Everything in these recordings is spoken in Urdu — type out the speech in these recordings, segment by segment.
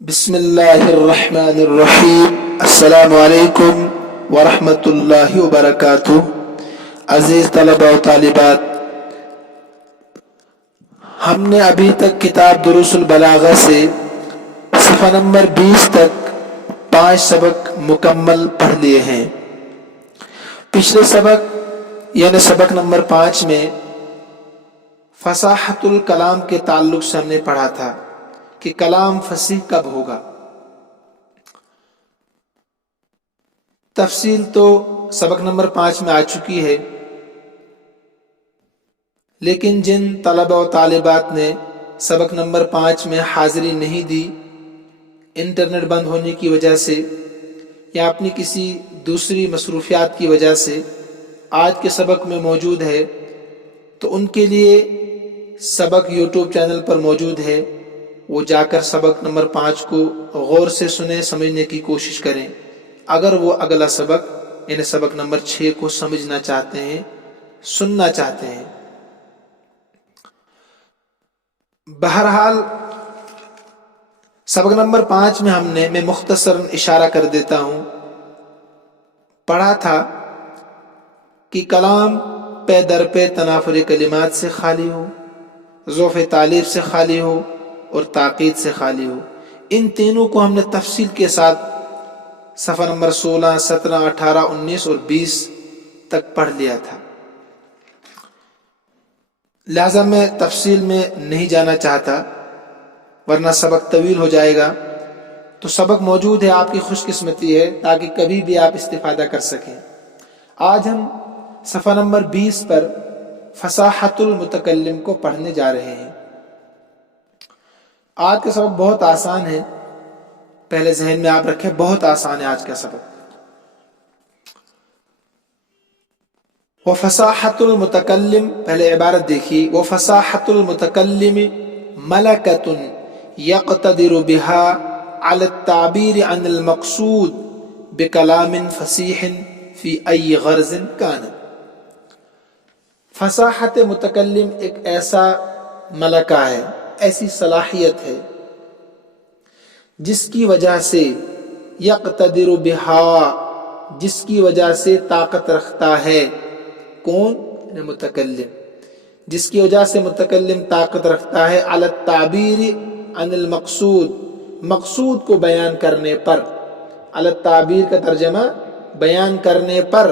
بسم اللہ الرحمن الرحیم۔ السلام علیکم ورحمۃ اللہ وبرکاتہ۔ عزیز طلبہ و طالبات، ہم نے ابھی تک کتاب دروس البلاغہ سے صفحہ نمبر 20 تک 5 سبق مکمل پڑھ لیے ہیں۔ پچھلے سبق یعنی سبق نمبر 5 میں فصاحت الکلام کے تعلق سے ہم نے پڑھا تھا کہ کلام فصیح کب ہوگا۔ تفصیل تو سبق نمبر 5 میں آ چکی ہے، لیکن جن طلبہ و طالبات نے سبق نمبر 5 میں حاضری نہیں دی، انٹرنیٹ بند ہونے کی وجہ سے یا اپنی کسی دوسری مصروفیات کی وجہ سے آج کے سبق میں موجود ہے، تو ان کے لیے سبق یوٹیوب چینل پر موجود ہے، وہ جا کر سبق نمبر 5 کو غور سے سنیں، سمجھنے کی کوشش کریں۔ اگر وہ اگلا سبق یعنی سبق نمبر 6 کو سمجھنا چاہتے ہیں، سننا چاہتے ہیں۔ بہرحال سبق نمبر 5 میں میں مختصراً اشارہ کر دیتا ہوں، پڑھا تھا کہ کلام پے در پے تنافر کلمات سے خالی ہو، ضعف تعلیف سے خالی ہو اور تاکید سے خالی ہو۔ ان تینوں کو ہم نے تفصیل کے ساتھ صفحہ نمبر 16، 17، 18، 19 اور 20 تک پڑھ لیا تھا، لہذا میں تفصیل میں نہیں جانا چاہتا ورنہ سبق طویل ہو جائے گا۔ تو سبق موجود ہے، آپ کی خوش قسمتی ہے تاکہ کبھی بھی آپ استفادہ کر سکیں۔ آج ہم صفحہ نمبر 20 پر فصاحت المتکلم کو پڑھنے جا رہے ہیں۔ آج کا سبق بہت آسان ہے، پہلے ذہن میں آپ رکھیں، بہت آسان ہے آج کا سبق۔ وَفَصَاحَةُ الْمُتَكَلِّمِ، پہلے عبارت دیکھیے، وَفَصَاحَةُ الْمُتَكَلِّمِ مَلَكَةٌ يَقْتَدِرُ بِهَا عَلَى التَّعْبِيرِ عَنِ الْمَقْصُودِ بِكَلَامٍ فَصِيحٍ فِي أَيِّ غَرْضٍ كَانَ۔ فصاحت متکلم ایک ایسا ملکہ ہے، ایسی صلاحیت ہے جس کی وجہ سے یقتدر بہا، جس کی وجہ سے طاقت رکھتا ہے، کون؟ متکلم، جس کی وجہ سے متکلم طاقت رکھتا ہے علی التعبیر عن المقصود، مقصود کو بیان کرنے پر، علی التعبیر کا ترجمہ بیان کرنے پر،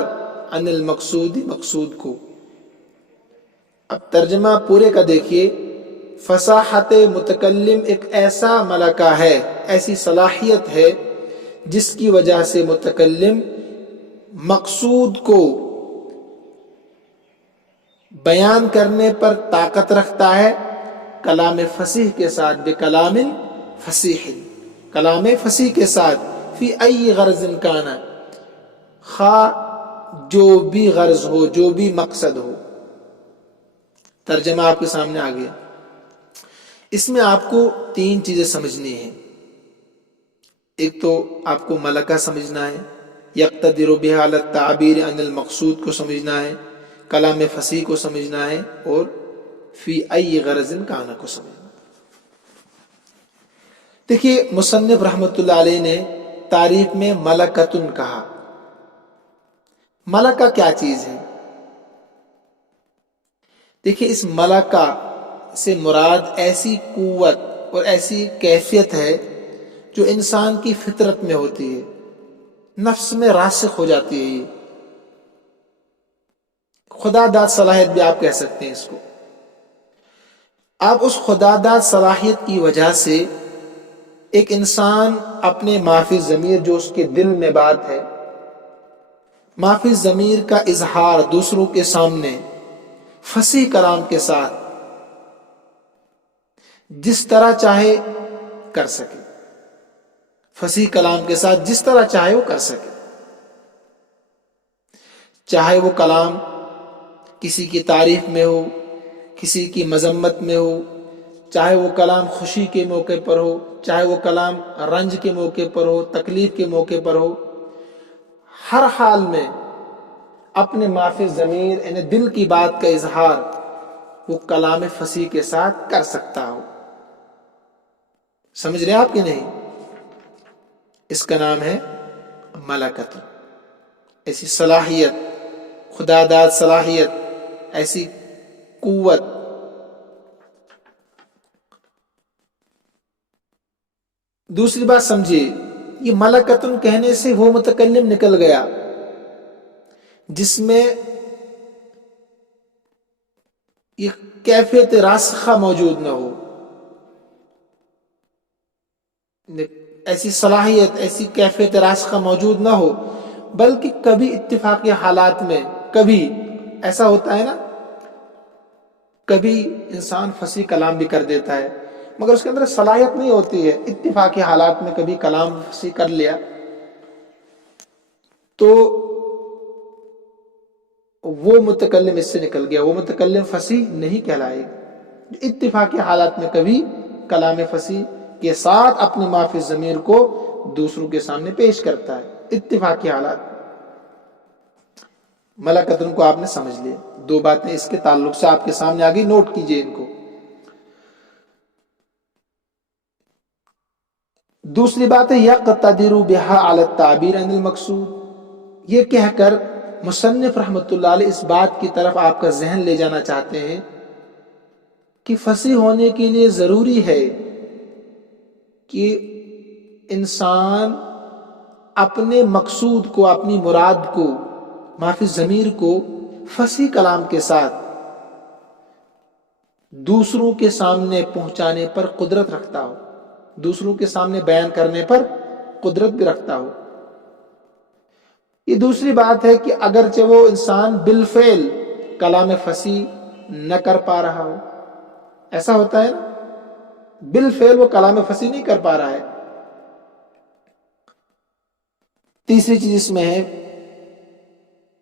عن المقصود، مقصود کو۔ اب ترجمہ پورے کا دیکھیے، فصاحت متکلم ایک ایسا ملکہ ہے، ایسی صلاحیت ہے جس کی وجہ سے متکلم مقصود کو بیان کرنے پر طاقت رکھتا ہے، کلام فصیح کے ساتھ، بکلام فصیح، کلام فصیح کے ساتھ، فی ای غرض کان، خواہ جو بھی غرض ہو، جو بھی مقصد ہو۔ ترجمہ آپ کے سامنے آ گیا۔ اس میں آپ کو 3 چیزیں سمجھنی ہیں۔ ایک تو آپ کو ملکہ سمجھنا ہے، یقتدر بہا علی التعبیر عن المقصود کو سمجھنا ہے، کلام فصیح کو سمجھنا ہے، اور فی ای غرض کان کو سمجھنا ہے۔ دیکھیے، مصنف رحمۃ اللہ علیہ نے تعریف میں ملکتن کہا۔ ملکہ کیا چیز ہے؟ دیکھیے، اس ملکہ سے مراد ایسی قوت اور ایسی کیفیت ہے جو انسان کی فطرت میں ہوتی ہے، نفس میں راسخ ہو جاتی ہے۔ یہ خدا داد صلاحیت بھی آپ کہہ سکتے ہیں اس کو۔ آپ اس خدا داد صلاحیت کی وجہ سے ایک انسان اپنے معافی ضمیر، جو اس کے دل میں بات ہے، معافی ضمیر کا اظہار دوسروں کے سامنے فصیح کلام کے ساتھ جس طرح چاہے کر سکے، فصیح کلام کے ساتھ جس طرح چاہے وہ کر سکے، چاہے وہ کلام کسی کی تعریف میں ہو، کسی کی مذمت میں ہو، چاہے وہ کلام خوشی کے موقع پر ہو، چاہے وہ کلام رنج کے موقع پر ہو، تکلیف کے موقع پر ہو، ہر حال میں اپنے معافی ضمیر یعنی دل کی بات کا اظہار وہ کلام فصیح کے ساتھ کر سکتا ہو۔ سمجھ رہے ہیں آپ کہ نہیں؟ اس کا نام ہے ملکت. ایسی صلاحیت، خدا داد صلاحیت، ایسی قوت. دوسری بات سمجھیے، یہ ملکتن کہنے سے وہ متکلم نکل گیا جس میں یہ کیفیت راسخہ موجود نہ ہو، ایسی صلاحیت، ایسی کیفیت راسخہ موجود نہ ہو، بلکہ کبھی اتفاقی حالات میں، کبھی ایسا ہوتا ہے نا، کبھی انسان فصیح کلام بھی کر دیتا ہے مگر اس کے اندر صلاحیت نہیں ہوتی ہے. اتفاقی حالات میں کبھی کلام فصیح کر لیا تو وہ متکلم اس سے نکل گیا، وہ متکلم فصیح نہیں کہلائے گا. اتفاقی حالات میں کبھی کلام فصیح کے ساتھ اپنی معافی ضمیر کو دوسروں کے سامنے پیش کرتا ہے. اتفاقی حالات. ملکتن کو آپ نے سمجھ لیا. دو باتیں اس کے تعلق سے آپ کے سامنے آ گئی، نوٹ کیجئے ان کو. دوسری بات ہے یقتدر بہا علی التعبیر عن المقصود. یہ کہہ کر مصنف رحمۃ اللہ علیہ اس بات کی طرف آپ کا ذہن لے جانا چاہتے ہیں کہ فصیح ہونے کے لیے ضروری ہے کہ انسان اپنے مقصود کو، اپنی مراد کو، معافی ضمیر کو فصیح کلام کے ساتھ دوسروں کے سامنے پہنچانے پر قدرت رکھتا ہو، دوسروں کے سامنے بیان کرنے پر قدرت بھی رکھتا ہو. یہ دوسری بات ہے کہ اگرچہ وہ انسان بالفعل کلام فصیح نہ کر پا رہا ہو، ایسا ہوتا ہے نا، بالفعل وہ کلام فصیح نہیں کر پا رہا ہے. تیسری چیز اس میں ہے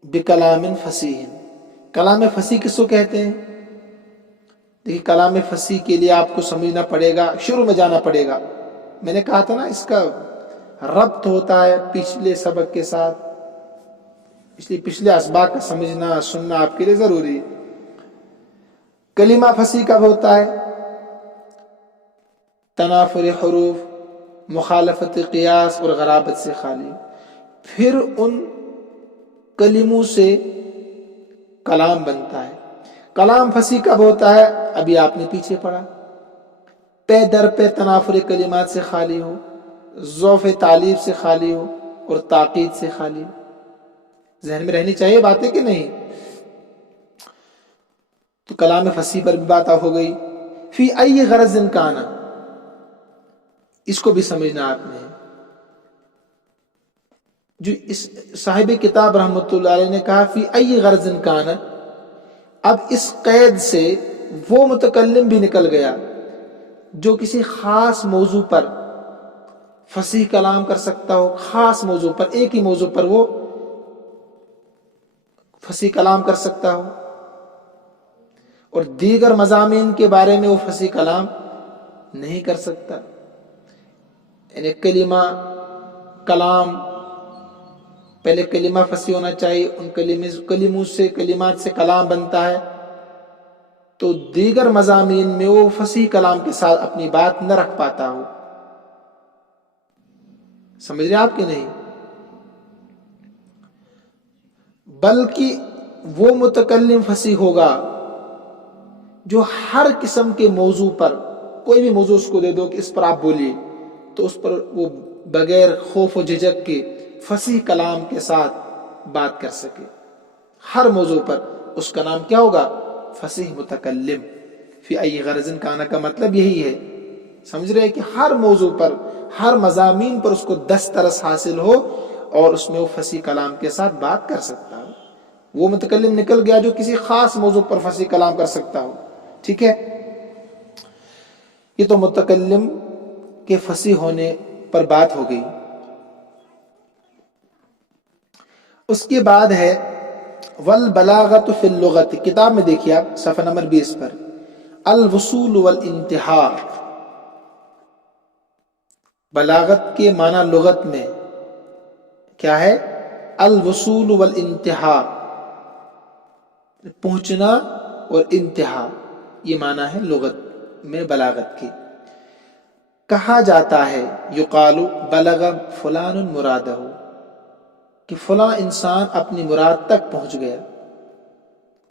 بکلام فصیح. کلام فصیح کس کو کہتے ہیں؟ دیکھیے، کلام فصیح کے لیے آپ کو سمجھنا پڑے گا، شروع میں جانا پڑے گا. میں نے کہا تھا نا اس کا ربط ہوتا ہے پچھلے سبق کے ساتھ، اس لیے پچھلے اسباق کا سمجھنا، سننا آپ کے لیے ضروری ہے. کلمہ فصیح کب ہوتا ہے؟ تنافر حروف، مخالفت قیاس اور غرابت سے خالی. پھر ان کلموں سے کلام بنتا ہے. کلام فصیح کب ہوتا ہے؟ ابھی آپ نے پیچھے پڑھا، پے در پہ تنافر کلمات سے خالی ہو، ضعف تعلیب سے خالی ہو اور تاقید سے خالی ہو. ذہن میں رہنی چاہیے باتیں کہ نہیں. تو کلام فصیح پر بھی بات ہو گئی. فی ای غرض کان، اس کو بھی سمجھنا آپ نے. جو اس صاحب کتاب رحمۃ اللہ علیہ نے کہا فی ای غرض کان، اب اس قید سے وہ متکلم بھی نکل گیا جو کسی خاص موضوع پر فصیح کلام کر سکتا ہو. خاص موضوع پر، ایک ہی موضوع پر وہ فصیح کلام کر سکتا ہو، اور دیگر مضامین کے بارے میں وہ فصیح کلام نہیں کر سکتا. یعنی کلام پہلے کلمہ فصیح ہونا چاہیے، ان کلموں سے، کلمات سے کلام بنتا ہے، تو دیگر مضامین میں وہ فصیح کلام کے ساتھ اپنی بات نہ رکھ پاتا ہو. سمجھ رہے آپ کہ نہیں؟ بلکہ وہ متکلم فصیح ہوگا جو ہر قسم کے موضوع پر، کوئی بھی موضوع اس کو دے دو کہ اس پر آپ بولیے، تو اس پر وہ بغیر خوف و جھجک کے فصیح کلام کے ساتھ بات کر سکے. ہر موضوع پر اس کا نام کیا ہوگا؟ فصیح متکلم. فی ای غرض کان کا مطلب یہی ہے. سمجھ رہے کہ ہر موضوع پر، ہر مضامین پر اس کو دسترس حاصل ہو اور اس میں وہ فصیح کلام کے ساتھ بات کر سکتا ہو. وہ متکلم نکل گیا جو کسی خاص موضوع پر فصیح کلام کر سکتا ہو. ٹھیک ہے، یہ تو متکلم کے فصیح ہونے پر بات ہو گئی. اس کے بعد ہے والبلاغت فی اللغت. کتاب میں دیکھیے آپ صفحہ نمبر 20 پر، الوصول والانتہا. بلاغت کے معنی لغت میں کیا ہے؟ الوصول والانتہا، پہنچنا اور انتہا، یہ معنی ہے لغت میں بلاغت کی. کہا جاتا ہے یقال بلغ فلان مرادہ، کہ فلاں انسان اپنی مراد تک پہنچ گیا،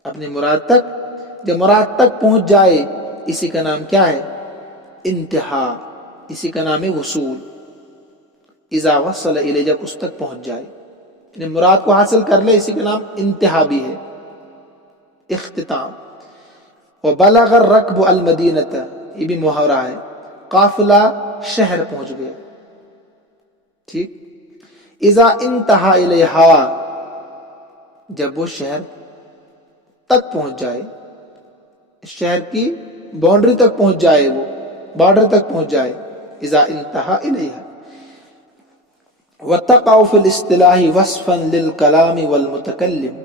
اپنی مراد تک، جب مراد تک پہنچ جائے اسی کا نام کیا ہے؟ انتہا، اسی کا نام ہے وصول۔ اذا وصل الیہ، جب اس تک پہنچ جائے، یعنی مراد کو حاصل کر لے، اسی کا نام انتہا بھی ہے، اختتام۔ وبلغ الرکب المدینۃ، یہ بھی محاورہ ہے، قافلہ شہر پہنچ گیا، ٹھیک۔ اذا انتہا الیہا، جب وہ شہر تک پہنچ جائے، شہر کی باؤنڈری تک پہنچ جائے، وہ بارڈر تک پہنچ جائے، اذا انتہا الیہا۔ وتقع فی الاصطلاح وصفا للکلام والمتکلم،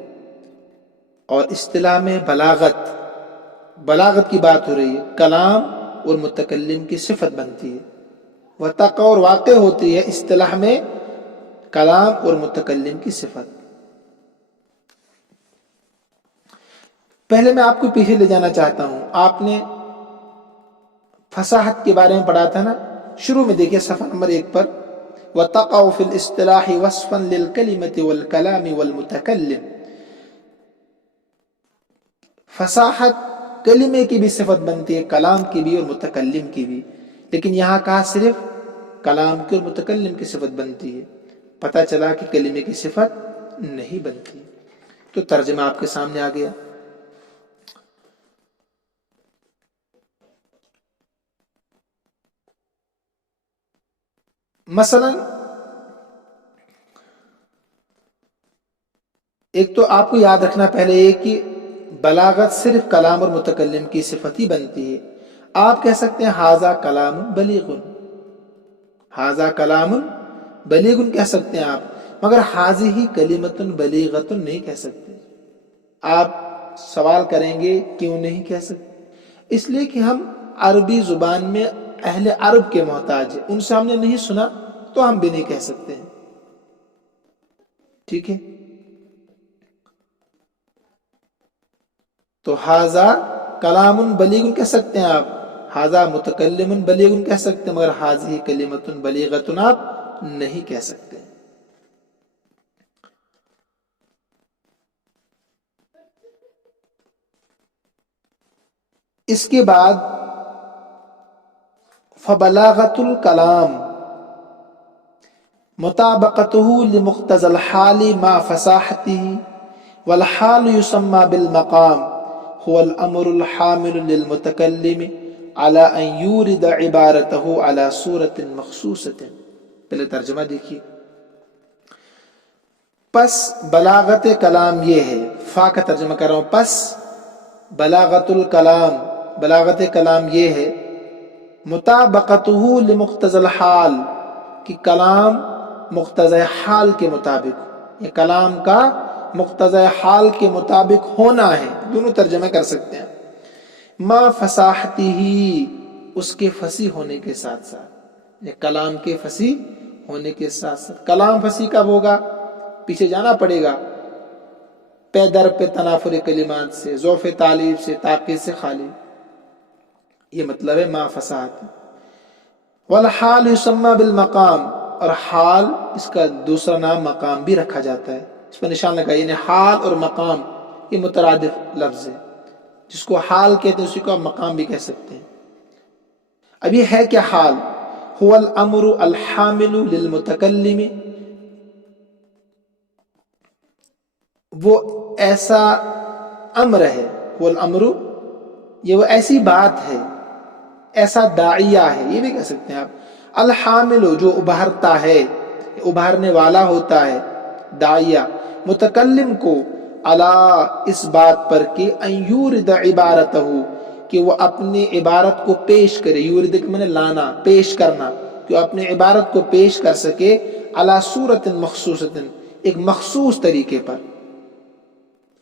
اور اصطلاح میں بلاغت کی بات ہو رہی ہے، کلام اور متکلم کی صفت بنتی ہے۔ وتقع، اور واقع ہوتی ہے اصطلاح میں کلام اور متکلم کی صفت۔ پہلے میں آپ کو پیچھے لے جانا چاہتا ہوں، آپ نے فصاحت کے بارے میں پڑھا تھا نا، شروع میں دیکھیے صفحہ نمبر 1 پر، وتقع فی الاصطلاح وصفا للکلمۃ والکلام والمتکلم۔ فصاحت کلمے کی بھی صفت بنتی ہے، کلام کی بھی اور متکلم کی بھی، لیکن یہاں کہا صرف کلام کی اور متکلم کی صفت بنتی ہے، پتہ چلا کہ کلمے کی صفت نہیں بنتی۔ تو ترجمہ آپ کے سامنے آ گیا۔ مثلا ایک تو آپ کو یاد رکھنا پہلے یہ کہ بلاغت صرف کلام اور متکلم کی صفت ہی بنتی ہے۔ آپ کہہ سکتے ہیں ھذا کلام بلیغ، ھذا کلام بلیغ کہہ سکتے ہیں آپ، مگر ھذہ کلمۃ بلیغۃ نہیں کہہ سکتے۔ آپ سوال کریں گے کیوں نہیں کہہ سکتے؟ اس لیے کہ ہم عربی زبان میں اہل عرب کے محتاج ہیں، ان سے ہم نے نہیں سنا تو ہم بھی نہیں کہہ سکتے ہیں، ٹھیک ہے۔ تو ھذا کلام بلیغ کہہ سکتے ہیں آپ، ھذا متکلم بلیغ کہہ سکتے ہیں، مگر ھذہ کلمۃ بلیغۃ آپ نہیں کہہ سکتے۔ اس کے بعد فبلاغت الکلام مطابقته لمقتضى الحال مع فصاحته، والحال يسمى بالمقام، هو الامر الحامل للمتكلم على ان يورد عبارته على صورة مخصوصة۔ پہلے ترجمہ دیکھیے، پس بلاغت کلام یہ ہے، فا کا ترجمہ کر رہا ہوں، پس بلاغت الکلام، بلاغت کلام یہ ہے، مطابقتہ لمقتضى الحال، کہ کلام مقتضی حال کے مطابق، یہ کلام کا مقتضی حال کے مطابق ہونا ہے، دونوں ترجمہ کر سکتے ہیں۔ ما فصاحتہ، اس کے فصیح ہونے کے ساتھ ساتھ، یہ کلام کے فصیح ہونے کے ساتھ ساتھ۔ کلام فصیح کب ہوگا؟ پیچھے جانا پڑے گا، پے در پہ تنافر کلمات سے، ذوف تعلیف سے، تاقید سے خالی، یہ مطلب ہے ما فصاحت۔ والحال یسمى بالمقام، اور حال اس کا دوسرا نام مقام بھی رکھا جاتا ہے، اس پر نشان لگائیے، یعنی حال اور مقام یہ مترادف لفظ ہے، جس کو حال کہتے ہیں اسی کو آپ مقام بھی کہہ سکتے ہیں۔ اب یہ ہے کیا حال؟ هو الامر الحامل للمتکلم، وہ ایسا امر ہے، وہ الامر، یہ وہ ایسی بات ہے، ایسا داعیہ ہے، یہ بھی کہہ سکتے ہیں آپ، الحامل، جو ابھرتا ہے، ابھارنے والا ہوتا ہے، داعیہ متکلم کو، علی اس بات پر کہ ان یورد عبارتہ، کہ وہ اپنی عبارت کو پیش کرے، یورد کے معنی لانا، پیش کرنا، کہ وہ اپنی عبارت کو پیش کر سکے، علی صورت مخصوصۃ، ایک مخصوص طریقے پر۔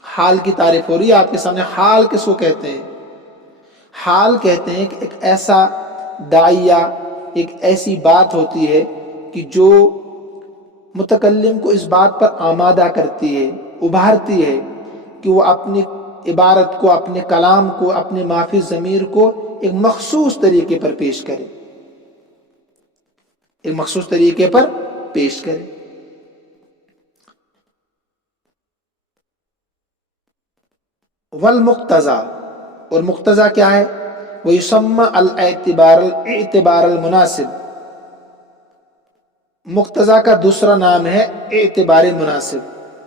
حال کی تعریف ہو رہی ہے آپ کے سامنے، حال کس کو کہتے ہیں؟ حال کہتے ہیں کہ ایک ایسا داعیہ، ایک ایسی بات ہوتی ہے کہ جو متکلم کو اس بات پر آمادہ کرتی ہے، ابھارتی ہے کہ وہ اپنی عبارت کو، اپنے کلام کو، اپنے ما فی الضمیر کو ایک مخصوص طریقے پر پیش کرے۔ ایک مخصوص طریقے پر پیش کرے. والمقتضا، اور مقتضا کیا ہے؟ ویسمى الاعتبار المناسب، مقتضا کا دوسرا نام ہے اعتبار مناسب.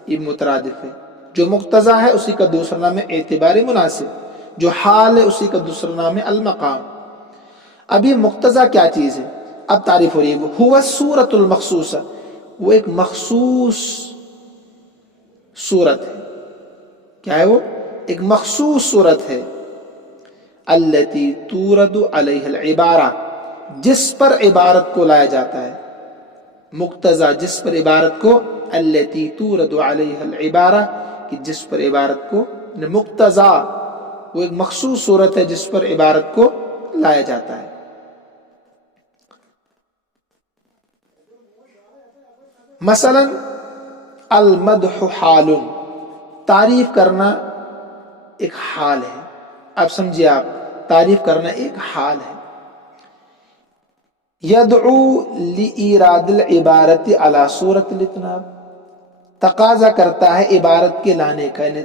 یہ مترادف ہے. جو مقتضا ہے اسی کا دوسرا نام ہے اعتبار مناسب، جو حال ہے اسی کا دوسرا نام ہے المقام. اب یہ مقتضا کیا چیز ہے؟ اب تعریف ہو رہی ہے. هو الصورۃ المخصوصہ، وہ ایک مخصوص صورت ہے. کیا ہے وہ؟ ایک مخصوص صورت ہے. التی تورد علیہ العبارہ، جس پر عبارت کو لایا جاتا ہے. مقتضا جس پر عبارت کو، التی تورد علیہ العبارہ، کہ جس پر عبارت کو، مقتضا وہ ایک مخصوص صورت ہے جس پر عبارت کو لایا جاتا ہے. مثلا المدح حال، تعریف کرنا ایک حال ہے. اب سمجھیے آپ، تعریف کرنا ایک حال ہے. یدعو لإیراد العبارت علی صورت الاتناب، تقاضا کرتا ہے عبارت کے لانے کا. یعنی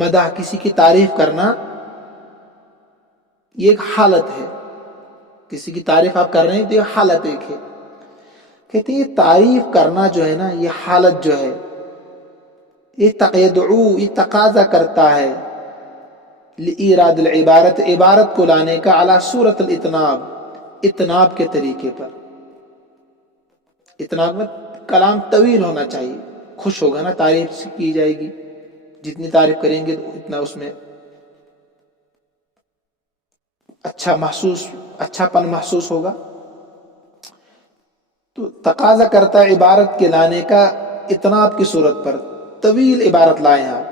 مدح، کسی کی تعریف کرنا، یہ ایک حالت ہے. کسی کی تعریف آپ کر رہے ہیں تو یہ حالت ایک ہے. کہتے ہیں یہ تعریف کرنا جو ہے نا، یہ حالت جو ہے، یہ یدعو، یہ تقاضا کرتا ہے لإیراد العبارت، عبارت کو لانے کا، علی صورت الاتناب، اتناب کے طریقے پر. اتناب میں کلام طویل ہونا چاہیے. خوش ہوگا نا، تعریف کی جائے گی، جتنی تعریف کریں گے اتنا اس میں اچھا پن محسوس ہوگا. تو تقاضا کرتا ہے عبارت کے لانے کا اتناب کی صورت پر، طویل عبارت لائیں آپ.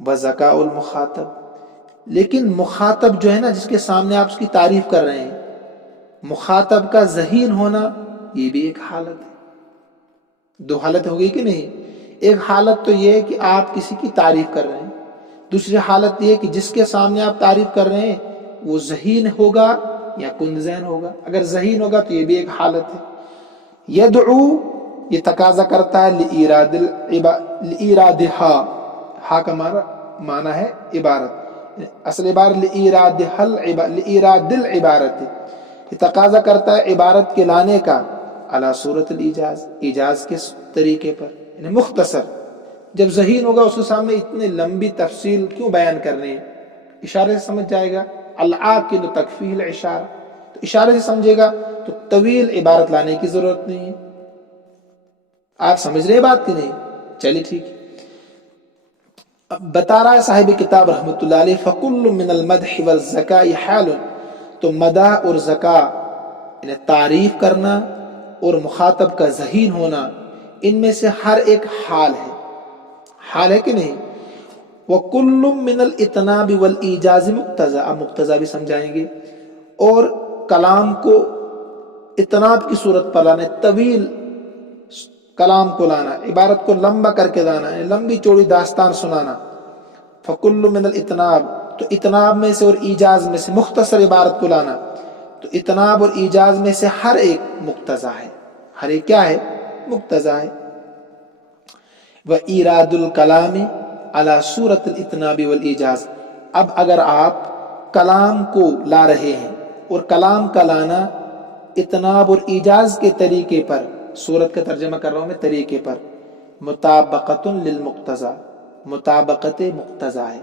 وذکاء المخاطب، لیکن مخاطب جو ہے نا، جس کے سامنے آپ اس کی تعریف کر رہے ہیں، مخاطب کا ذہین ہونا، یہ بھی ایک حالت ہے. دو حالت ہو گئی کہ نہیں؟ ایک حالت تو یہ ہے کہ آپ کسی کی تعریف کر رہے ہیں. دوسری حالت یہ ہے کہ جس کے سامنے آپ تعریف کر رہے ہیں وہ ذہین ہوگا یا کند ذہن ہوگا. اگر ذہین ہوگا تو یہ بھی ایک حالت ہے. یدعو، یہ تقاضا کرتا ہے لإیرادہا، ہا کا معنی ہے عبارت، اصل عبارت لإیراد العبارت، یہ تقاضا کرتا ہے عبارت کے لانے کا، علی صورت الایجاز، ایجاز کے طریقے پر، یعنی مختصر. جب ذہین ہوگا اس کے سامنے اتنی لمبی تفصیل کیوں بیان کرنی ہے؟ اشارے سے سمجھ جائے گا. العاقل تکفیہ الاشارہ، تو اشارے سے سمجھے گا تو طویل عبارت لانے کی ضرورت نہیں ہے. آپ سمجھ رہے بات کی نہیں؟ چلیے ٹھیک ہے. اب بتا رہا ہے صاحب کتاب رحمۃ اللہ علیہ، فکل من المدح والذکاء حال، تو مدح اور ذکاء، یعنی تعریف کرنا اور مخاطب کا ذہین ہونا، ان میں سے ہر ایک حال ہے. حال ہے کہ نہیں؟ وَكُلٌّ مِّنَ الْإِطْنَابِ وَالْإِيجَازِ مُقْتَضَى، اب مقتضا بھی سمجھائیں گے. اور کلام کو اتناب کی صورت پر لانا، طویل کلام کو لانا، عبارت کو لمبا کر کے لانا، لمبی چوڑی داستان سنانا. فَكُلُّ مِّنَ الْإِطْنَابِ، تو اتناب میں سے اور ایجاز میں سے مختصر عبارت کو لانا. تو اتناب اور ایجاز میں سے ہر ایک مقتضا ہے. ہر ایک کیا ہے؟ مقتضا ہے. وَإِيرَادُ الْكَلَامِ عَلَى صُورَةِ الْإِطْنَابِ وَالْإِيجَاز، اب اگر آپ کلام کو لا رہے ہیں اور کلام کا لانا اتناب اور ایجاز کے طریقے پر، صورت کا ترجمہ کر رہا ہوں میں، طریقے پر، مطابقۃ للمقتضى، مطابقت مقتضا ہے،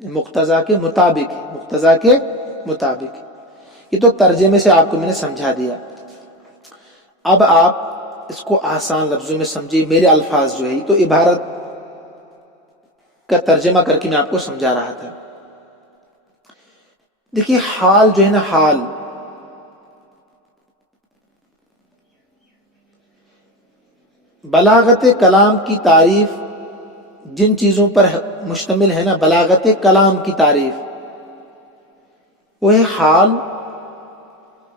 مقتضا کے مطابق ہے، مقتضا کے مطابق. یہ تو ترجمے سے آپ کو میں نے سمجھا دیا. اب آپ اس کو آسان لفظوں میں سمجھیے. میرے الفاظ جو ہے تو عبارت کا ترجمہ کر کے میں آپ کو سمجھا رہا تھا. دیکھیے حال جو ہے نا، حال بلاغت کلام کی تعریف، جن چیزوں پر مشتمل ہے نا بلاغت کلام کی تعریف، وہ ہے حال.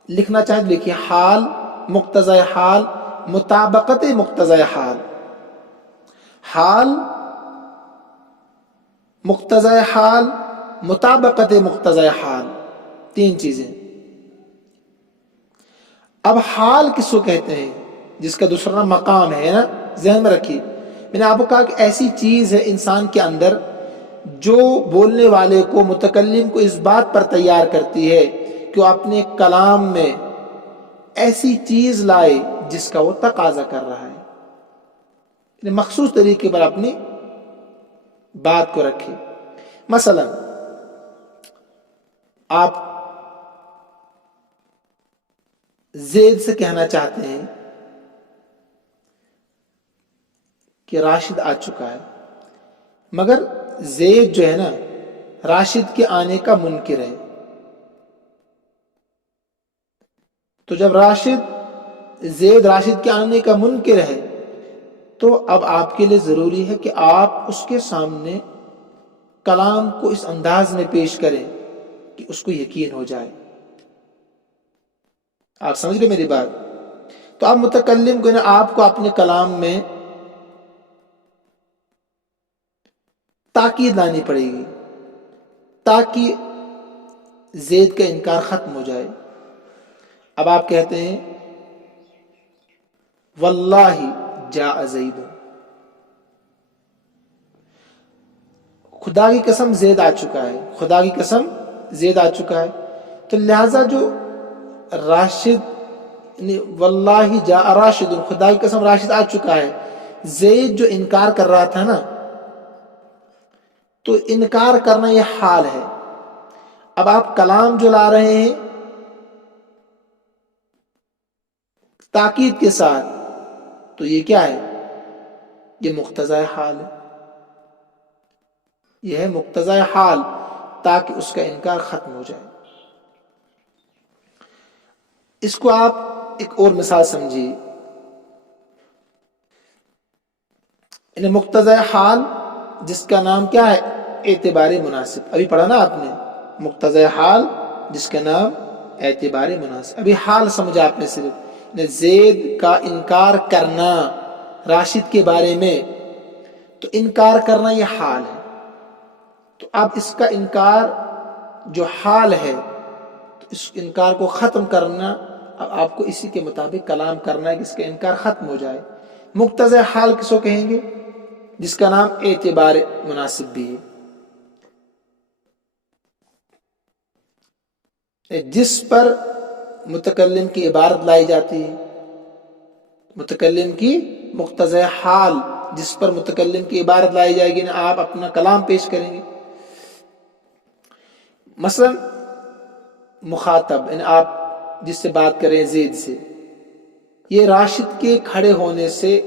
لکھنا چاہیں تو لکھیے، حال، مقتضی حال، مطابقت مقتضی حال. حال، مقتضی حال، مطابقت مقتضی حال، تین چیزیں. اب حال کس کو کہتے ہیں؟ جس کا دوسرا مقام ہے نا، ذہن میں رکھیے، میں نے آپ کو کہا کہ ایسی چیز ہے انسان کے اندر جو بولنے والے کو، متکلم کو اس بات پر تیار کرتی ہے کہ وہ اپنے کلام میں ایسی چیز لائے جس کا وہ تقاضا کر رہا ہے، یعنی مخصوص طریقے پر اپنی بات کو رکھے۔ مثلا آپ زید سے کہنا چاہتے ہیں کہ راشد آ چکا ہے، مگر زید جو ہے نا راشد کے آنے کا منکر ہے، تو جب زید راشد کے آنے کا منکر ہے تو اب آپ کے لیے ضروری ہے کہ آپ اس کے سامنے کلام کو اس انداز میں پیش کریں کہ اس کو یقین ہو جائے۔ آپ سمجھ رہے میری بات؟ تو آپ متکلم کو نا آپ کو اپنے کلام میں تاکید لانی پڑے گی تاکہ زید کا انکار ختم ہو جائے۔ اب آپ کہتے ہیں واللہ جاء زید، خدا کی قسم زید آ چکا ہے، خدا کی قسم زید آ چکا ہے، تو لہذا جو راشد، واللہ جاء راشد، خدا کی قسم راشد آ چکا ہے، زید جو انکار کر رہا تھا نا، تو انکار کرنا یہ حال ہے۔ اب آپ کلام جو لا رہے ہیں تاکید کے ساتھ، تو یہ کیا ہے؟ یہ مقتضی حال ہے، یہ ہے مقتضی حال، تاکہ اس کا انکار ختم ہو جائے۔ اس کو آپ ایک اور مثال سمجھیے، یعنی مقتضی حال جس کا نام کیا ہے؟ اعتبار مناسب۔ ابھی پڑھا نا آپ نے، مقتضی حال جس کا نام اعتبار مناسب۔ ابھی حال سمجھا آپ نے صرف، زید کا انکار کرنا راشد کے بارے میں، تو انکار کرنا یہ حال ہے، تو اب اس کا انکار جو حال ہے، تو اس انکار کو ختم کرنا، اب آپ کو اسی کے مطابق کلام کرنا ہے کہ اس کا انکار ختم ہو جائے۔ مقتضی حال کس کو کہیں گے؟ جس کا نام اعتبار مناسب بھی ہے، جس پر متکلم کی عبارت لائی جاتی ہے، متکلم کی مقتضی حال جس پر متکلم کی عبارت لائی جائے گی نا، آپ اپنا کلام پیش کریں گے۔ مثلا مخاطب، یعنی آپ جس سے بات کریں زید سے، یہ راشد کے کھڑے ہونے سے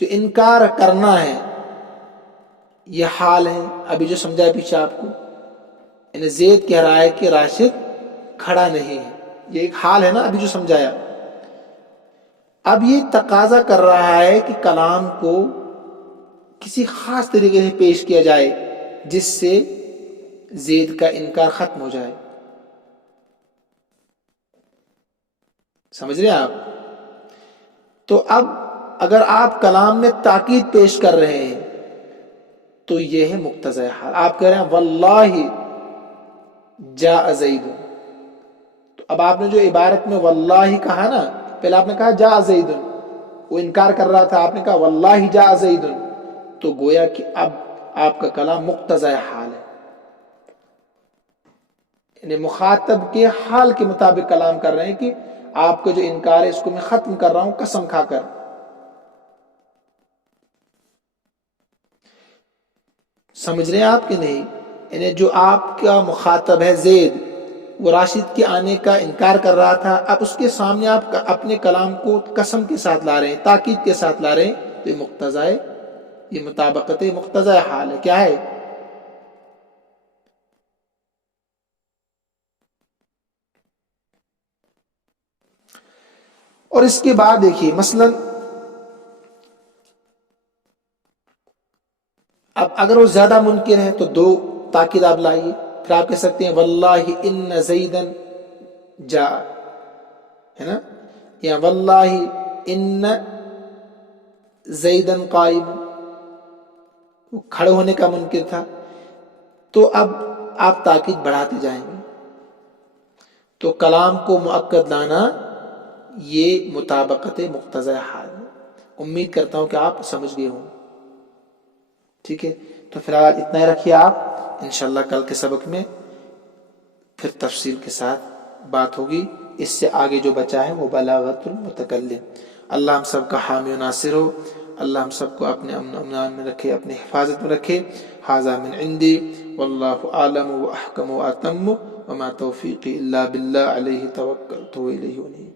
جو انکار کرنا ہے یہ حال ہے۔ ابھی جو سمجھا پیچھے آپ کو، یعنی زید کہہ رہا ہے کہ راشد کھڑا نہیں ہے، یہ ایک حال ہے نا، ابھی جو سمجھایا۔ اب یہ تقاضا کر رہا ہے کہ کلام کو کسی خاص طریقے سے پیش کیا جائے جس سے زید کا انکار ختم ہو جائے۔ سمجھ رہے ہیں آپ؟ تو اب اگر آپ کلام میں تاکید پیش کر رہے ہیں تو یہ ہے مقتضی حال۔ آپ کہہ رہے ہیں واللہ جاء زید، تو اب آپ نے جو عبارت میں واللہ کہا نا، پہلے آپ نے کہا جاء زید، وہ انکار کر رہا تھا، آپ نے کہا واللہ جاء زید، تو گویا کہ اب آپ کا کلام مقتضی حال ہے، یعنی مخاطب کے حال کے مطابق کلام کر رہے ہیں کہ آپ کا جو انکار ہے اس کو میں ختم کر رہا ہوں قسم کھا کر۔ سمجھ رہے ہیں آپ کہ نہیں؟ یعنی جو آپ کا مخاطب ہے زید، وہ راشد کے آنے کا انکار کر رہا تھا، اب اس کے سامنے آپ اپنے کلام کو قسم کے ساتھ لا رہے ہیں، تاکید کے ساتھ لا رہے ہیں، تو یہ مقتضی، یہ مطابقت مقتضی حال ہے۔ کیا ہے؟ اور اس کے بعد دیکھیے، مثلا اب اگر وہ زیادہ منکر ہے تو دو تاکید آپ لائیے، پھر آپ کہہ سکتے ہیں واللہ ان زیدن جاء، ہے نا، یا واللہ ان زیدن قائم، وہ کھڑے ہونے کا منکر تھا، تو اب آپ تاکید بڑھاتے جائیں گے، تو کلام کو مؤکد لانا یہ مطابقت مقتضی حال ہے۔ امید کرتا ہوں کہ آپ سمجھ گئے ہوں۔ ٹھیک ہے، تو فی الحال اتنا ہی رکھیے آپ، انشاءاللہ کل کے سبق میں پھر تفصیل کے ساتھ بات ہوگی۔ اس سے آگے جو بچا ہے وہ بلاغت المتکلم۔ اللہ ہم سب کا حامی و ناصر ہو، اللہ ہم سب کو اپنے امن و امان میں رکھے، اپنے حفاظت میں رکھے۔ ھذا من عندی واللہ اعلم واحکم واتم وما توفیقی الا باللہ علیہ توکلت والیہ انیب۔